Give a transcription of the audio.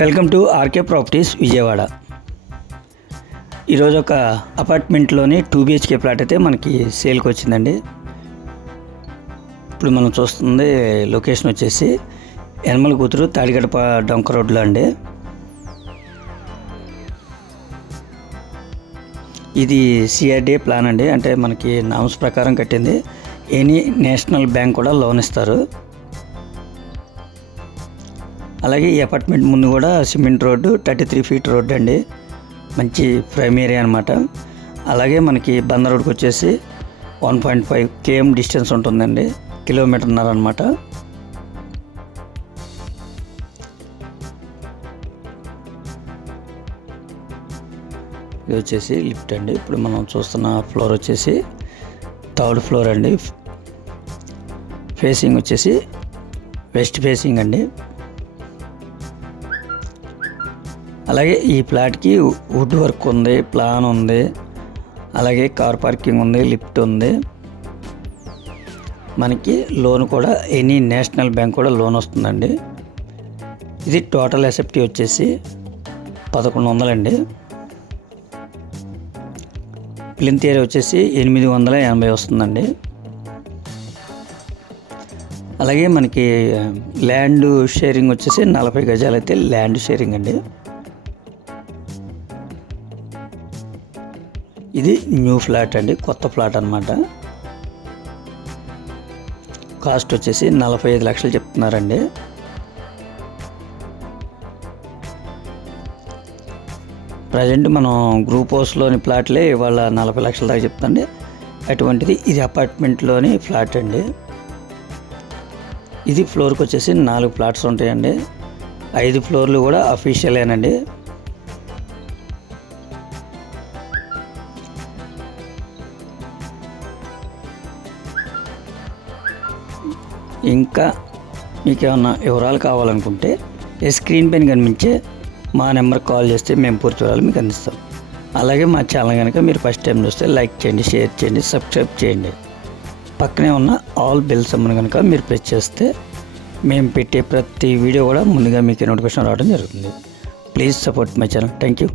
Welcome to RK properties Vijayawada. ఈరోజు ఒక అపార్ట్మెంట్లోని 2 BHK plot అయితే మనకి సేల్కి వచ్చిందండి. ఇప్పుడు మనం చూస్తుంది లొకేషన్ వచ్చేసి యనమల కూతురు తాడిగడప డొంక రోడ్లో అండి. ఇది CRDA ప్లాన్ అండి, అంటే మనకి నామ్స్ ప్రకారం కట్టింది. ఎనీ నేషనల్ బ్యాంక్ కూడా లోన్ ఇస్తారు. అలాగే ఈ అపార్ట్మెంట్ ముందు కూడా సిమెంట్ రోడ్డు, 33 ఫీట్ రోడ్డు అండి, మంచి ప్రైమ్ ఏరియా అనమాట. అలాగే మనకి బంద రోడ్కి వచ్చేసి 1.5 km డిస్టెన్స్ ఉంటుందండి, కిలోమీటర్న్నర అనమాట. ఇది వచ్చేసి లిఫ్ట్ అండి. ఇప్పుడు మనం చూస్తున్న ఫ్లోర్ వచ్చేసి 3rd ఫ్లోర్ అండి. ఫేసింగ్ వచ్చేసి వెస్ట్ ఫేసింగ్ అండి. అలాగే ఈ ప్లాట్కి వుడ్ వర్క్ ఉంది, ప్లాన్ ఉంది, అలాగే కార్ పార్కింగ్ ఉంది, లిఫ్ట్ ఉంది. మనకి లోన్ కూడా ఎనీ నేషనల్ బ్యాంక్ కూడా లోన్ వస్తుందండి. ఇది టోటల్ ఎసెప్టీ వచ్చేసి 1100 అండి. ప్లింత్ ఏరియా వచ్చేసి 880 వస్తుందండి. అలాగే మనకి ల్యాండ్ షేరింగ్ వచ్చేసి 40 గజాలు అయితే ల్యాండ్ షేరింగ్ అండి. ఇది న్యూ ఫ్లాట్ అండి, కొత్త ఫ్లాట్ అనమాట. కాస్ట్ వచ్చేసి 45 లక్షలు చెప్తున్నారండి. ప్రజెంట్ మనం గ్రూప్ హౌస్లోని ప్లాట్లే ఇవాళ 40 లక్షల దాకా చెప్తుంది. అటువంటిది ఇది అపార్ట్మెంట్లోని ఫ్లాట్ అండి. ఇది ఫ్లోర్కి వచ్చేసి 4 ఫ్లాట్స్ ఉంటాయండి. 5 ఫ్లోర్లు కూడా అఫీషియలేనండి. ఇంకా మీకు ఏమన్నా వివరాలు కావాలనుకుంటే స్క్రీన్ పైన కనిపించే మా నెంబర్కి కాల్ చేస్తే మేము పూర్తి వివరాలు మీకు అందిస్తాం. అలాగే మా ఛానల్ కనుక మీరు ఫస్ట్ టైం చూస్తే లైక్ చేయండి, షేర్ చేయండి, సబ్స్క్రైబ్ చేయండి. పక్కనే ఉన్న ఆల్ బెల్ సింబల్ కనుక మీరు ప్రెస్ చేస్తే మేము పెట్టే ప్రతి వీడియో కూడా ముందుగా మీకు నోటిఫికేషన్ రావడం జరుగుతుంది. Please support my channel. Thank you.